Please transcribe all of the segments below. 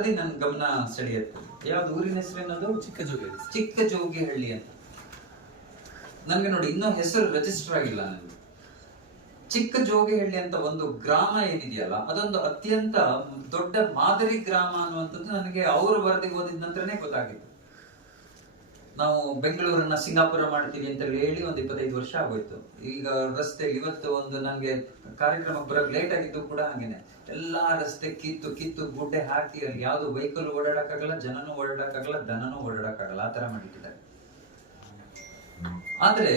ವರದಿ ನನ್ನ ಗಮನ ಸೆಳೆಯುತ್ತೆ. ಯಾವ್ದು ಊರಿನ ಹೆಸರೇನದು ಚಿಕ್ಕ ಜೋಗಿ ಚಿಕ್ಕ ಜೋಗಿಹಳ್ಳಿ ಅಂತ. ನನಗೆ ನೋಡಿ ಇನ್ನೂ ಹೆಸರು ರಿಜಿಸ್ಟರ್ ಆಗಿಲ್ಲ ನನಗೆ ಚಿಕ್ಕ ಜೋಗಿಹಳ್ಳಿ ಅಂತ ಒಂದು ಗ್ರಾಮ ಏನಿದೆಯಲ್ಲ ಅದೊಂದು ಅತ್ಯಂತ ದೊಡ್ಡ ಮಾದರಿ ಗ್ರಾಮ ಅನ್ನುವಂಥದ್ದು ನನಗೆ ಅವರು ವರದಿ ಓದಿದ ನಂತರನೇ ಗೊತ್ತಾಗಿತ್ತು. ನಾವು ಬೆಂಗಳೂರನ್ನ ಸಿಂಗಾಪುರ ಮಾಡ್ತೀವಿ ಅಂತ ಹೇಳಿ ಒಂದು ಇಪ್ಪತ್ತೈದು ವರ್ಷ ಆಗೋಯ್ತು. ಈಗ ರಸ್ತೆ ಇವತ್ತು ಒಂದು ನನಗೆ ಕಾರ್ಯಕ್ರಮಕ್ಕೆ ಬರೋಕ್ ಲೇಟ್ ಆಗಿದ್ದು ಕೂಡ ಹಾಗೇನೆ. ಎಲ್ಲಾ ರಸ್ತೆ ಕಿತ್ತು ಕಿತ್ತು ಗುಡ್ಡೆ ಹಾಕಿ ಅಲ್ಲಿ ಯಾವ್ದು ವೆಹಿಕಲ್ ಓಡಾಡಕ್ಕಾಗಲ್ಲ, ಜನನೂ ಓಡಾಡಕ್ಕಾಗಲ್ಲ, ದನನೂ ಓಡಾಡಕ್ಕಾಗಲ್ಲ, ಆ ತರ ಮಾಡಿಟ್ಟಿದ್ದಾರೆ. ಆದ್ರೆ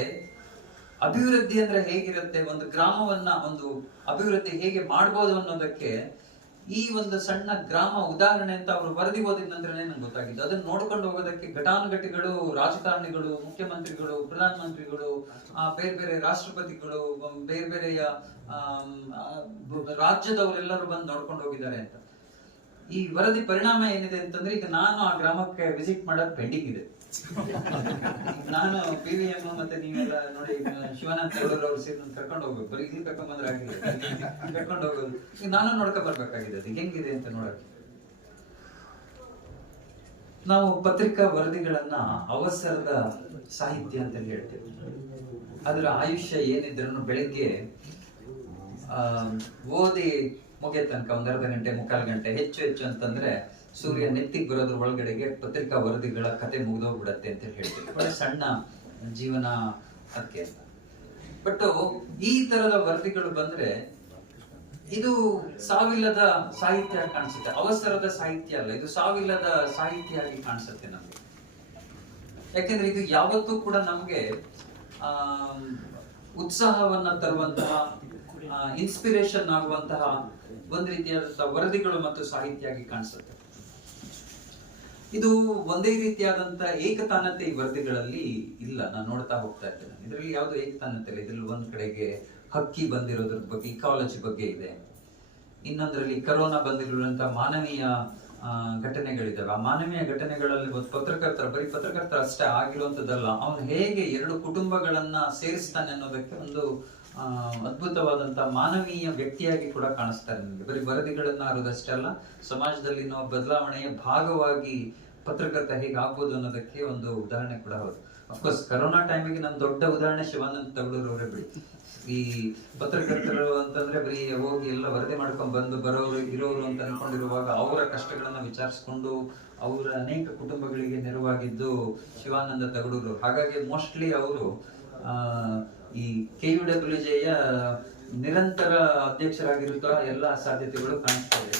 ಅಭಿವೃದ್ಧಿ ಅಂದ್ರೆ ಹೇಗಿರುತ್ತೆ? ಒಂದು ಗ್ರಾಮವನ್ನ ಒಂದು ಅಭಿವೃದ್ಧಿ ಹೇಗೆ ಮಾಡ್ಬೋದು ಅನ್ನೋದಕ್ಕೆ ಈ ಒಂದು ಸಣ್ಣ ಗ್ರಾಮ ಉದಾಹರಣೆ ಅಂತ ಅವರು ವರದಿ ಓದಿದ ನಂತರನೇ ನಂಗೆ ಗೊತ್ತಾಗಿದ್ದು. ಅದನ್ನ ನೋಡ್ಕೊಂಡು ಹೋಗೋದಕ್ಕೆ ಘಟಾನುಘಟಿಗಳು ರಾಜಕಾರಣಿಗಳು ಮುಖ್ಯಮಂತ್ರಿಗಳು ಪ್ರಧಾನಮಂತ್ರಿಗಳು ಆ, ಬೇರೆ ಬೇರೆ ರಾಷ್ಟ್ರಪತಿಗಳು ಬೇರೆ ಬೇರೆಯ ರಾಜ್ಯದವರೆಲ್ಲರೂ ಬಂದು ನೋಡ್ಕೊಂಡು ಹೋಗಿದ್ದಾರೆ ಅಂತ. ಈ ವರದಿ ಪರಿಣಾಮ ಏನಿದೆ ಅಂತಂದ್ರೆ ಈಗ ನಾನು ಆ ಗ್ರಾಮಕ್ಕೆ ವಿಸಿಟ್ ಮಾಡೋದು ಪೆಂಡಿಂಗ್ ಇದೆ. ನಾನು ಪಿ ವಿ ಎಂ ಮತ್ತೆ ನೀವೆಲ್ಲ ನೋಡಿ ಶಿವಾನಂದ ಅವರು ಅವ್ರು ಸೇರಿ ಕರ್ಕೊಂಡು ಹೋಗ್ಬೇಕು. ಬರೀ ಇಲ್ಲಿ ಕರ್ಕೊಂಡ್ ಬಂದ್ರೆ ಆಗಿಲ್ಲ ಕರ್ಕೊಂಡು ಹೋಗೋದು. ನಾನು ನೋಡ್ಕೊಂಡ್ ಬರ್ಬೇಕಾಗಿದೆ ಅದು. ಹೆಂಗಿದೆ ಅಂತ ನೋಡಕ್ಕೆ ನಾವು ಪತ್ರಿಕಾ ವರದಿಗಳನ್ನ ಅವಸರದ ಸಾಹಿತ್ಯ ಅಂತ ಹೇಳ್ತೇವೆ. ಅದರ ಆಯುಷ್ಯ ಏನಿದ್ರೂ ಬೆಳಿಗ್ಗೆ ಆ, ಓದಿ ಮುಗಿಯ ತನಕ ಒಂದು ಅರ್ಧ ಗಂಟೆ, ಮುಕ್ಕಾಲು ಗಂಟೆ ಹೆಚ್ಚು ಹೆಚ್ಚು ಅಂತಂದ್ರೆ ಸೂರ್ಯ ನೆತ್ತಿಗೆ ಬರೋದ್ರ ಒಳಗಡೆಗೆ ಪತ್ರಿಕಾ ವರದಿಗಳ ಕತೆ ಮುಗಿದೋಗ್ಬಿಡತ್ತೆ ಅಂತ ಹೇಳ್ತೀವಿ. ಸಣ್ಣ ಜೀವನ ಅದಕ್ಕೆ ಅಂತ. ಬಟ್ ಈ ತರದ ವರದಿಗಳು ಬಂದ್ರೆ ಇದು ಸಾವಿಲ್ಲದ ಸಾಹಿತ್ಯ ಕಾಣಿಸುತ್ತೆ. ಅವಸರದ ಸಾಹಿತ್ಯ ಅಲ್ಲ, ಇದು ಸಾವಿಲ್ಲದ ಸಾಹಿತ್ಯ ಆಗಿ ಕಾಣಿಸುತ್ತೆ ನಮಗೆ. ಯಾಕೆಂದ್ರೆ ಇದು ಯಾವತ್ತೂ ಕೂಡ ನಮ್ಗೆ ಆ ಉತ್ಸಾಹವನ್ನ ತರುವಂತಹ ಇನ್ಸ್ಪಿರೇಷನ್ ಆಗುವಂತಹ ಒಂದು ರೀತಿಯಾದಂತಹ ವರದಿಗಳು ಮತ್ತು ಸಾಹಿತ್ಯ ಆಗಿ ಕಾಣಿಸುತ್ತೆ. ಇದು ಒಂದೇ ರೀತಿಯಾದಂತ ಏಕತಾನತೆ ಈ ವರದಿಗಳಲ್ಲಿ ಇಲ್ಲ. ನಾನು ನೋಡ್ತಾ ಹೋಗ್ತಾ ಇದ್ದೇನೆ. ಇದರಲ್ಲಿ ಯಾವ್ದು ಏಕತಾನತೆ ಇಲ್ಲ? ಇದ್ರಲ್ಲಿ ಒಂದ್ ಕಡೆಗೆ ಹಕ್ಕಿ ಬಂದಿರೋದ್ರ ಬಗ್ಗೆ ಇಕಾಲಜಿ ಬಗ್ಗೆ ಇದೆ. ಇನ್ನೊಂದರಲ್ಲಿ ಕರೋನಾ ಬಂದಿರುವಂತಹ ಮಾನವೀಯ ಘಟನೆಗಳಿದಾವೆ. ಆ ಮಾನವೀಯ ಘಟನೆಗಳಲ್ಲಿ ಒಂದು ಪತ್ರಕರ್ತರ, ಬರೀ ಪತ್ರಕರ್ತರ ಅಷ್ಟೇ ಆಗಿರುವಂತದ್ದಲ್ಲ. ಅವನು ಹೇಗೆ ಎರಡು ಕುಟುಂಬಗಳನ್ನ ಸೇರಿಸ್ತಾನೆ ಅನ್ನೋದಕ್ಕೆ ಒಂದು ಆ, ಅದ್ಭುತವಾದಂತ ಮಾನವೀಯ ವ್ಯಕ್ತಿಯಾಗಿ ಕೂಡ ಕಾಣಿಸ್ತಾರೆ ನಿಮಗೆ ಬರೀ ವರದಿಗಳನ್ನ ಆರೋದಷ್ಟೇ ಅಲ್ಲ ಸಮಾಜದಲ್ಲಿ ಬದಲಾವಣೆಯ ಭಾಗವಾಗಿ ಪತ್ರಕರ್ತ ಹೇಗೆ ಆಗ್ಬೋದು ಅನ್ನೋದಕ್ಕೆ ಒಂದು ಉದಾಹರಣೆ ಕೂಡ ಹೌದು. ಅಫ್ಕೋರ್ಸ್ ಕರೋನಾ ಟೈಮಿಗೆ ನಮ್ ದೊಡ್ಡ ಉದಾಹರಣೆ ಶಿವಾನಂದ ತಗೊಳ್ಳೋರು ಅವರೇ ಬಿಡಿ. ಈ ಪತ್ರಕರ್ತರು ಅಂತಂದ್ರೆ ಬರೀ ಹೋಗಿ ಎಲ್ಲ ವರದಿ ಮಾಡ್ಕೊಂಡ್ ಬಂದು ಬರೋರು ಇರೋರು ಅಂತ ಅನ್ಕೊಂಡಿರುವಾಗ ಅವರ ಕಷ್ಟಗಳನ್ನ ವಿಚಾರಿಸ್ಕೊಂಡು ಅವರ ಅನೇಕ ಕುಟುಂಬಗಳಿಗೆ ನೆರವಾಗಿದ್ದು ಶಿವಾನಂದ ತಗಡೂರು ಹಾಗಾಗಿ ಮೋಸ್ಟ್ಲಿ ಅವರು ಈ ಕೆ ಯು ಡಬ್ಲ್ಯೂ ಜೆಯ ನಿರಂತರ ಅಧ್ಯಕ್ಷರಾಗಿರುವ ಎಲ್ಲ ಸಾಧ್ಯತೆಗಳು ಕಾಣಿಸ್ತಾ ಇದೆ.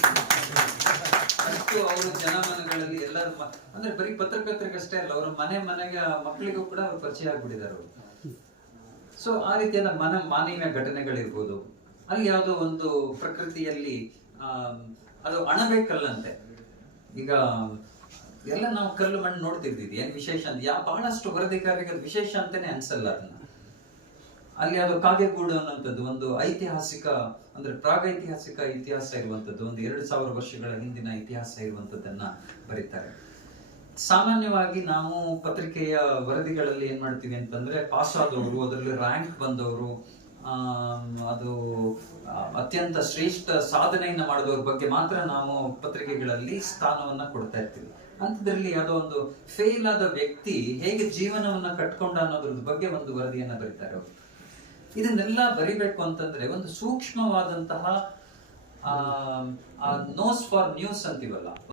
ಅಷ್ಟು ಅವರು ಜನಮನಗಳಲ್ಲಿ ಎಲ್ಲರ ಅಂದ್ರೆ ಬರೀ ಪತ್ರಕರ್ತರಿಗಷ್ಟೇ ಅಲ್ಲ, ಅವರ ಮನೆ ಮನೆಗೆ ಮಕ್ಕಳಿಗೂ ಕೂಡ ಅವ್ರು ಪರಿಚಯ ಆಗ್ಬಿಟ್ಟಿದ್ದಾರೆ ಸೊ ಆ ರೀತಿಯಾದ ಮನ ಮಾನವೀಯ ಘಟನೆಗಳಿರ್ಬೋದು. ಅಲ್ಲಿ ಯಾವುದೋ ಒಂದು ಪ್ರಕೃತಿಯಲ್ಲಿ ಅದು ಅಣಬೇಕಲ್ಲಂತೆ. ಈಗ ಎಲ್ಲ ನಾವು ಕಲ್ಲು ಮಣ್ಣು ನೋಡ್ತಿರ್ತಿದ್ವಿ ಏನ್ ವಿಶೇಷ ಅಂತ. ಯಾವ ಬಹಳಷ್ಟು ವರದಿಗಾರರಿಗೆ ಅದು ವಿಶೇಷ ಅಂತಾನೆ ಅನ್ಸಲ್ಲ ಅದನ್ನ. ಅಲ್ಲಿ ಅದು ಕಾಗೆಗೂಡು ಅನ್ನುವಂಥದ್ದು, ಒಂದು ಐತಿಹಾಸಿಕ, ಅಂದ್ರೆ ಪ್ರಾಗೈತಿಹಾಸಿಕ ಇತಿಹಾಸ ಇರುವಂಥದ್ದು, ಒಂದು ಎರಡು ಸಾವಿರ ವರ್ಷಗಳ ಹಿಂದಿನ ಇತಿಹಾಸ ಇರುವಂಥದ್ದನ್ನ ಬರೀತಾರೆ. ಸಾಮಾನ್ಯವಾಗಿ ನಾವು ಪತ್ರಿಕೆಯ ವರದಿಗಳಲ್ಲಿ ಏನ್ ಮಾಡ್ತೀವಿ ಅಂತಂದ್ರೆ ಪಾಸ್ ಆದವರು, ಅದರಲ್ಲಿ ರ್ಯಾಂಕ್ ಬಂದವರು ಅದು ಅತ್ಯಂತ ಶ್ರೇಷ್ಠ ಸಾಧನೆಯನ್ನ ಮಾಡಿದವ್ರ ಬಗ್ಗೆ ಮಾತ್ರ ನಾವು ಪತ್ರಿಕೆಗಳಲ್ಲಿ ಸ್ಥಾನವನ್ನ ಕೊಡ್ತಾ ಇರ್ತೀವಿ. ಅಂಥದ್ರಲ್ಲಿ ಯಾವುದೋ ಒಂದು ಫೇಲ್ ಆದ ವ್ಯಕ್ತಿ ಹೇಗೆ ಜೀವನವನ್ನ ಕಟ್ಕೊಂಡ ಅನ್ನೋದ್ರ ಬಗ್ಗೆ ಒಂದು ವರದಿಯನ್ನ ಬರೀತಾರೆ ಅವರು. ಇದನ್ನೆಲ್ಲ ಬರಿಬೇಕು ಅಂತಂದ್ರೆ ಒಂದು ಸೂಕ್ಷ್ಮವಾದಂತಹ ಆ ನೋಸ್ ಫಾರ್ ನ್ಯೂಸ್ ಅಂತೀವಲ್ಲ.